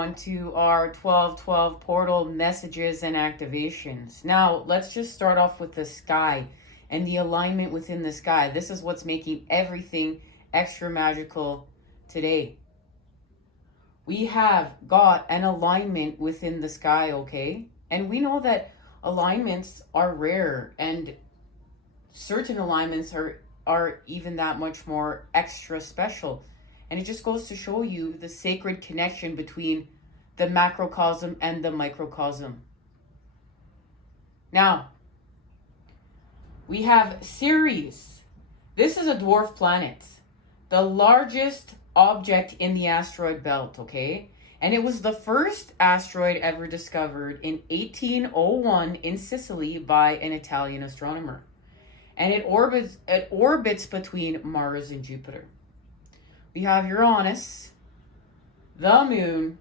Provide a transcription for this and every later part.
everyone to our 1212 portal messages and activations. Now, let's just start off with the sky and the alignment within the sky. This is what's making everything extra magical today. We have got an alignment within the sky, okay? And we know that alignments are rare, and certain alignments are even that much more extra special. And it just goes to show you the sacred connection between the macrocosm and the microcosm. Now, we have Ceres. This is a dwarf planet, the largest object in the asteroid belt, okay? And it was the first asteroid ever discovered in 1801 in Sicily by an Italian astronomer. And it orbits between Mars and Jupiter. We have Uranus, the Moon,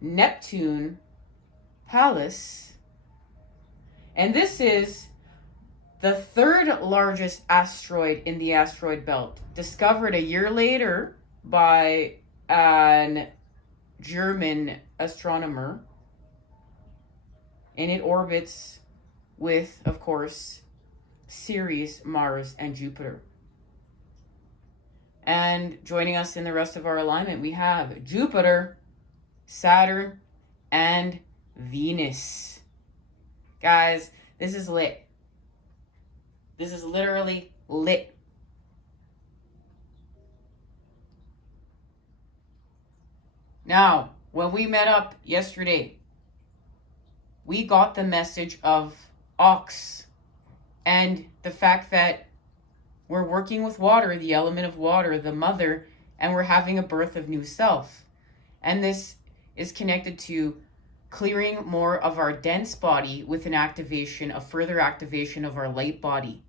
Neptune, Pallas, and this is the third largest asteroid in the asteroid belt, discovered a year later by an German astronomer, and it orbits with, of course, Ceres, Mars, and Jupiter. And joining us in the rest of our alignment, we have Jupiter, Saturn, and Venus. Guys, this is lit. This is literally lit. Now, when we met up yesterday, we got the message of Ox and the fact that we're working with water, the element of water, the mother, and we're having a birth of new self. And this is connected to clearing more of our dense body with an activation, a further activation of our light body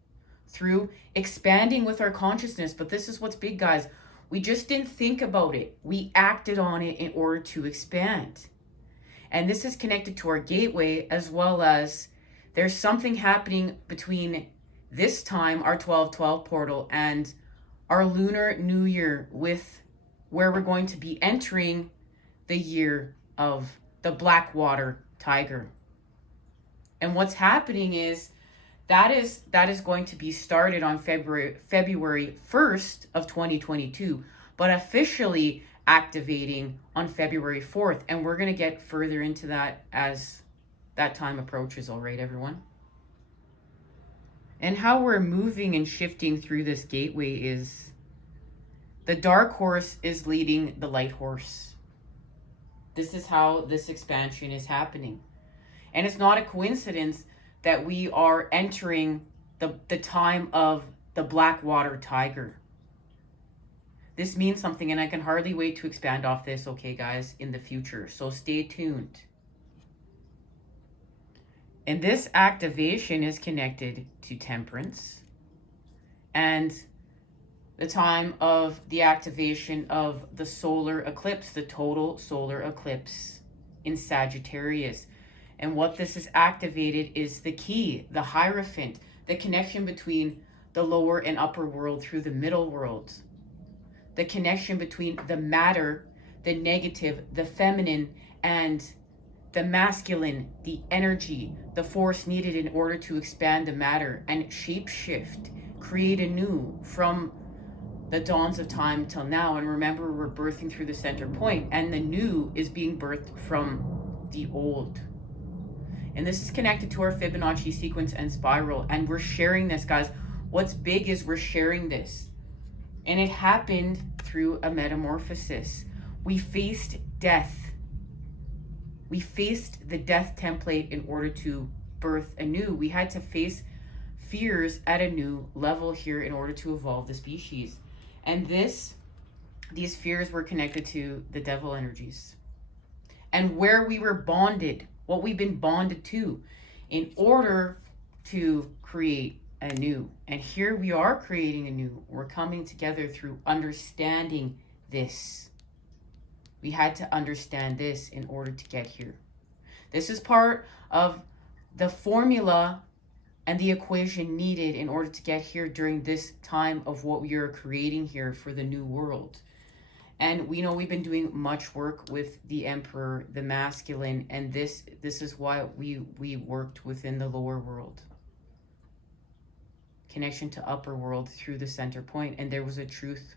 through expanding with our consciousness. But this is what's big, guys. We just didn't think about it. We acted on it in order to expand. And this is connected to our gateway, as well as there's something happening between this time, our 1212 portal, and our lunar new year, with where we're going to be entering the year of the Blackwater Tiger. And what's happening is that is going to be started on February 1st of 2022, but officially activating on February 4th. And we're going to get further into that as that time approaches, all right, everyone? And how we're moving and shifting through this gateway is the dark horse is leading the light horse. This is how this expansion is happening. And it's not a coincidence that we are entering the time of the Blackwater Tiger. This means something, and I can hardly wait to expand off this, okay, guys, in the future. So stay tuned. And this activation is connected to Temperance and the time of the activation of the solar eclipse, the total solar eclipse in Sagittarius. And what this is activated is the key, the Hierophant, the connection between the lower and upper world through the middle world, the connection between the matter, the negative, the feminine, and the masculine, the energy, the force needed in order to expand the matter and shapeshift, create anew from the dawns of time till now. And remember, we're birthing through the center point, and the new is being birthed from the old. And this is connected to our Fibonacci sequence and spiral, and we're sharing this, guys. What's big is we're sharing this, and it happened through a metamorphosis. We faced death. We faced the death template in order to birth anew. We had to face fears at a new level here in order to evolve the species. And these fears were connected to the devil energies and where we were bonded, what we've been bonded to in order to create anew. And here we are creating anew. We're coming together through understanding this. We had to understand this in order to get here. This is part of the formula and the equation needed in order to get here during this time of what we are creating here for the new world. And we know we've been doing much work with the Emperor, the masculine, and this is why we worked within the lower world. Connection to upper world through the center point. And there was a truth.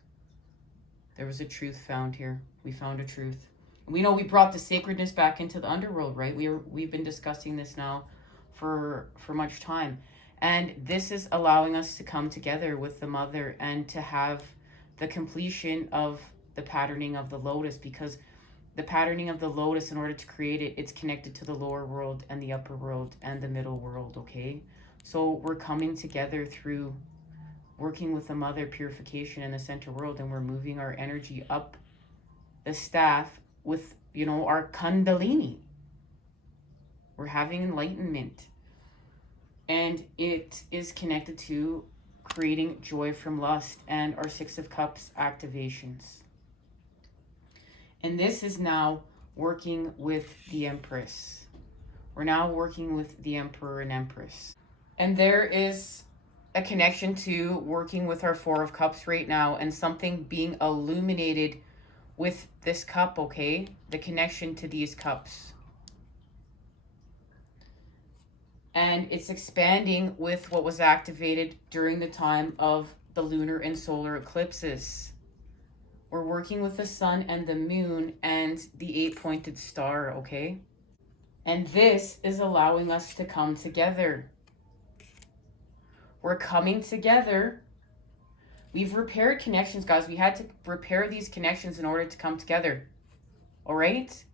There was a truth found here. We found a truth. We know we brought the sacredness back into the underworld, right? We've been discussing this now for much time. And this is allowing us to come together with the mother and to have the completion of the patterning of the lotus, because the patterning of the lotus, in order to create it, it's connected to the lower world and the upper world and the middle world, okay? So we're coming together through working with the mother, purification in the center world, and we're moving our energy up the staff with, you know, our kundalini. We're having enlightenment. And it is connected to creating joy from lust and our Six of Cups activations. And this is now working with the Empress. We're now working with the Emperor and Empress. And there is a connection to working with our Four of Cups right now, and something being illuminated with this cup, okay? The connection to these cups. And it's expanding with what was activated during the time of the lunar and solar eclipses. We're working with the sun and the moon and the 8-pointed star, okay? And this is allowing us to come together. We're coming together. We've repaired connections, guys. We had to repair these connections in order to come together. All right?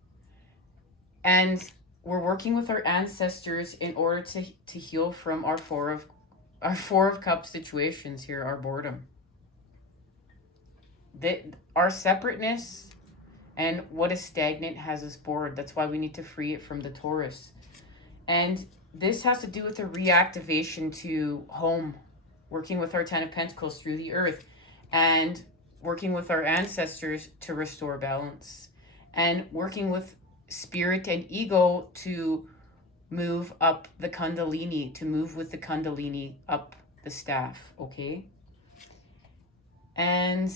And we're working with our ancestors in order to heal from our Four of Cups situations here, our boredom. Our separateness and what is stagnant has us bored. That's why we need to free it from the Taurus. And this has to do with the reactivation to home, working with our Ten of Pentacles through the earth, and working with our ancestors to restore balance, and working with spirit and ego to move up the kundalini, to move with the kundalini up the staff, okay? And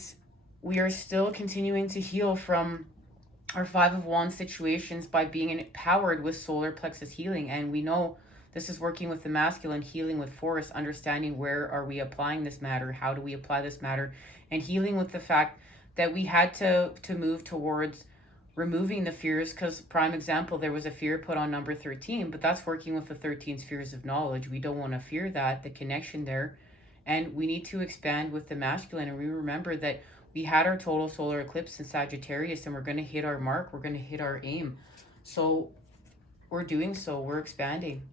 we are still continuing to heal from our Five of Wands situations by being empowered with solar plexus healing. And we know this is working with the masculine, healing with force, understanding where are we applying this matter, how do we apply this matter, and healing with the fact that we had to move towards removing the fears, because prime example, there was a fear put on number 13, but that's working with the 13 spheres of knowledge. We don't want to fear that, the connection there. And we need to expand with the masculine. And we remember that we had our total solar eclipse in Sagittarius, and we're going to hit our mark. We're going to hit our aim. So we're doing so. We're expanding.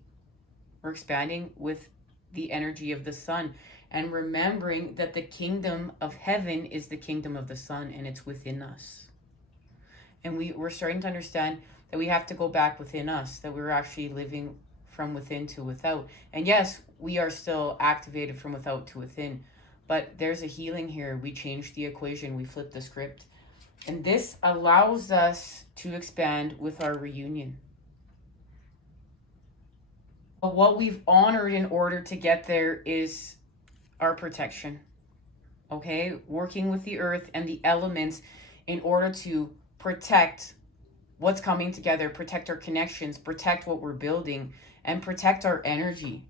We're expanding with the energy of the sun, and remembering that the kingdom of heaven is the kingdom of the sun, and it's within us. And we're starting to understand that we have to go back within us, that we're actually living from within to without. And yes, we are still activated from without to within, but there's a healing here. We changed the equation. We flipped the script. And this allows us to expand with our reunion. But what we've honored in order to get there is our protection. Okay? Working with the earth and the elements in order to protect what's coming together, protect our connections, protect what we're building, and protect our energy.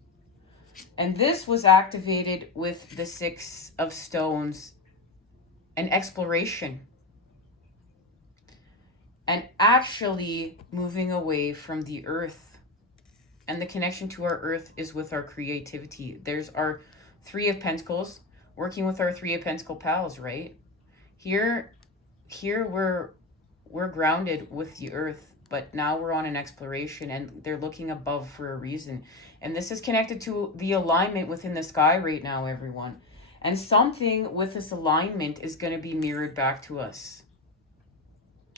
And this was activated with the Six of Stones and exploration. And actually moving away from the earth. And the connection to our earth is with our creativity. There's our Three of Pentacles, working with our Three of Pentacle pals, right? Here we're grounded with the earth, but now we're on an exploration, and they're looking above for a reason. And this is connected to the alignment within the sky right now, everyone. And something with this alignment is going to be mirrored back to us.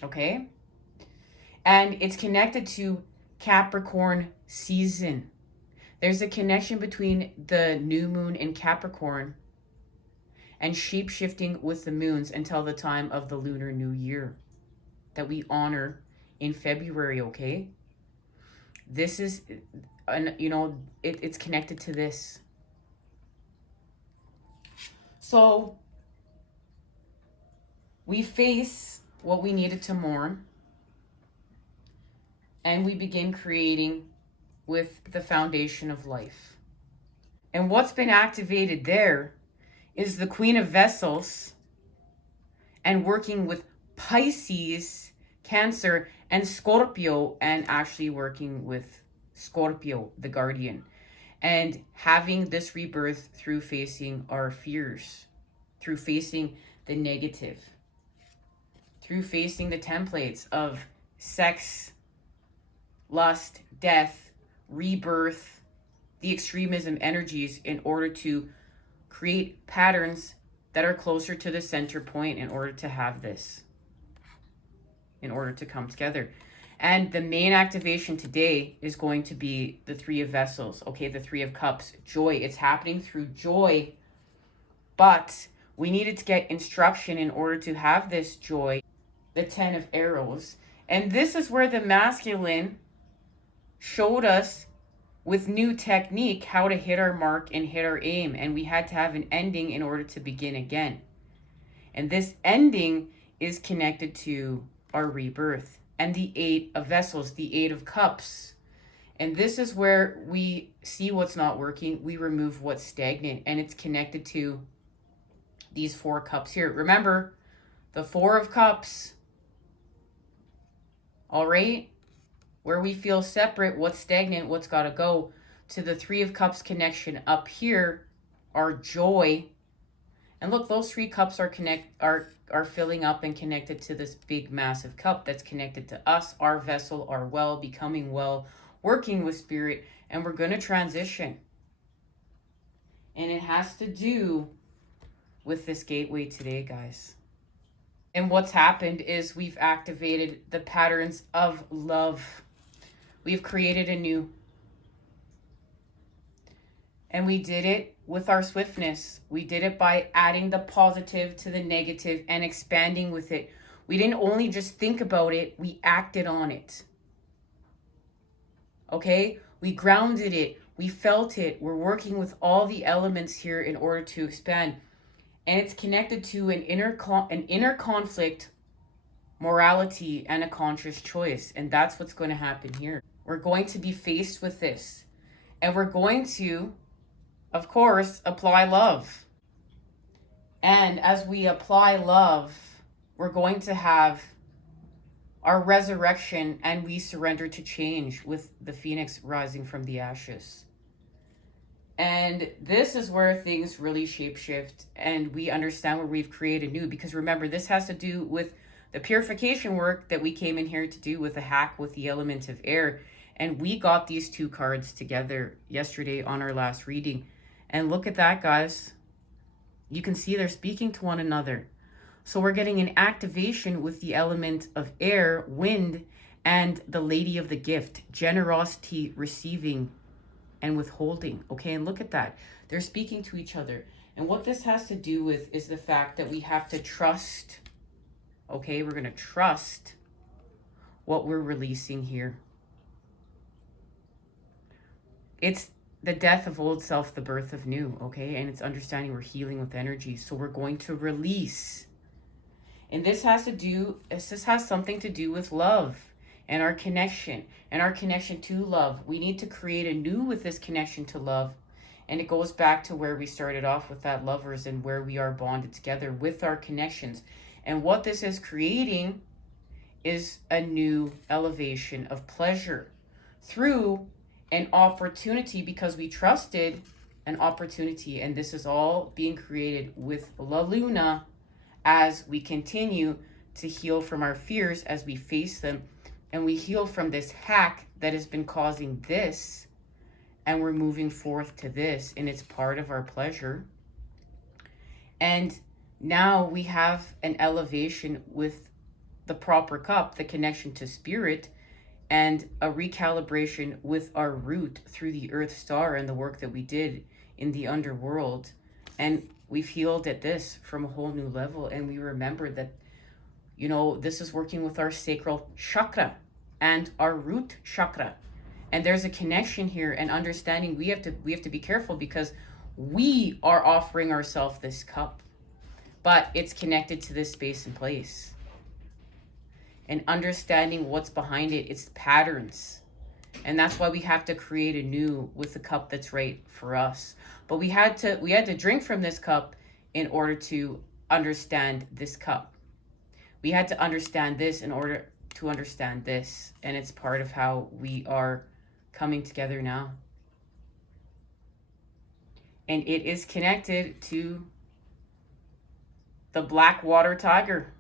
Okay? And it's connected to Capricorn season. There's a connection between the new moon in Capricorn and shape-shifting with the moons until the time of the Lunar New Year that we honor in February, okay? This is, you know, it's connected to this. So We face what we needed to mourn, and we begin creating with the foundation of life. And what's been activated there is the Queen of Vessels and working with Pisces, Cancer, and Scorpio, and actually working with Scorpio, the guardian, and having this rebirth through facing our fears, through facing the negative, through facing the templates of sex, lust, death, rebirth, the extremism energies, in order to create patterns that are closer to the center point in order to have this, in order to come together. And the main activation today is going to be the Three of Vessels, okay? The Three of Cups, joy. It's happening through joy, but we needed to get instruction in order to have this joy. The Ten of Arrows. And this is where the masculine showed us with new technique how to hit our mark and hit our aim. And we had to have an ending in order to begin again. And this ending is connected to our rebirth. And the Eight of Vessels, the Eight of Cups. And this is where we see what's not working. We remove what's stagnant. And it's connected to these Four Cups here. Remember, the Four of Cups. All right? Where we feel separate, what's stagnant, what's got to go. To the Three of Cups connection up here, our joy. And look, those three cups are filling up and connected to this big massive cup that's connected to us, our vessel, our well, becoming well, working with spirit, and we're going to transition. And it has to do with this gateway today, guys. And what's happened is we've activated the patterns of love. We've created a new. And we did it with our swiftness. We did it by adding the positive to the negative and expanding with it. We didn't only just think about it, we acted on it. Okay? We grounded it. We felt it. We're working with all the elements here in order to expand. And it's connected to an inner conflict, morality, and a conscious choice. And that's what's going to happen here. We're going to be faced with this. And we're going to, of course, apply love. And as we apply love, we're going to have our resurrection, and we surrender to change with the phoenix rising from the ashes. And this is where things really shapeshift and we understand where we've created new. Because remember, this has to do with the purification work that we came in here to do with the hack with the element of air. And we got these two cards together yesterday on our last reading. And look at that, guys. You can see they're speaking to one another. So we're getting an activation with the element of air, wind, and the Lady of the Gift, generosity, receiving, and withholding. Okay, and look at that. They're speaking to each other. And what this has to do with is the fact that we have to trust. Okay, we're going to trust what we're releasing here. It's the death of old self, the birth of new. Okay, and it's understanding we're healing with energy. So we're going to release. And this has something to do with love and our connection to love. We need to create a new with this connection to love. And it goes back to where we started off with that lovers and where we are bonded together with our connections. And what this is creating is a new elevation of pleasure through an opportunity, because we trusted an opportunity. And this is all being created with La Luna as we continue to heal from our fears, as we face them, and we heal from this hack that has been causing this, and we're moving forth to this, and it's part of our pleasure. And now we have an elevation with the proper cup, the connection to spirit, and a recalibration with our root through the Earth Star and the work that we did in the underworld. And we've healed at this from a whole new level. And we remember that, you know, this is working with our sacral chakra and our root chakra. And there's a connection here and understanding we have to be careful, because we are offering ourselves this cup. but it's connected to this space and place. And understanding what's behind it, it's patterns. And that's why we have to create anew with the cup that's right for us. But we had to drink from this cup in order to understand this cup. We had to understand this in order to understand this. And it's part of how we are coming together now. And it is connected to the black water tiger.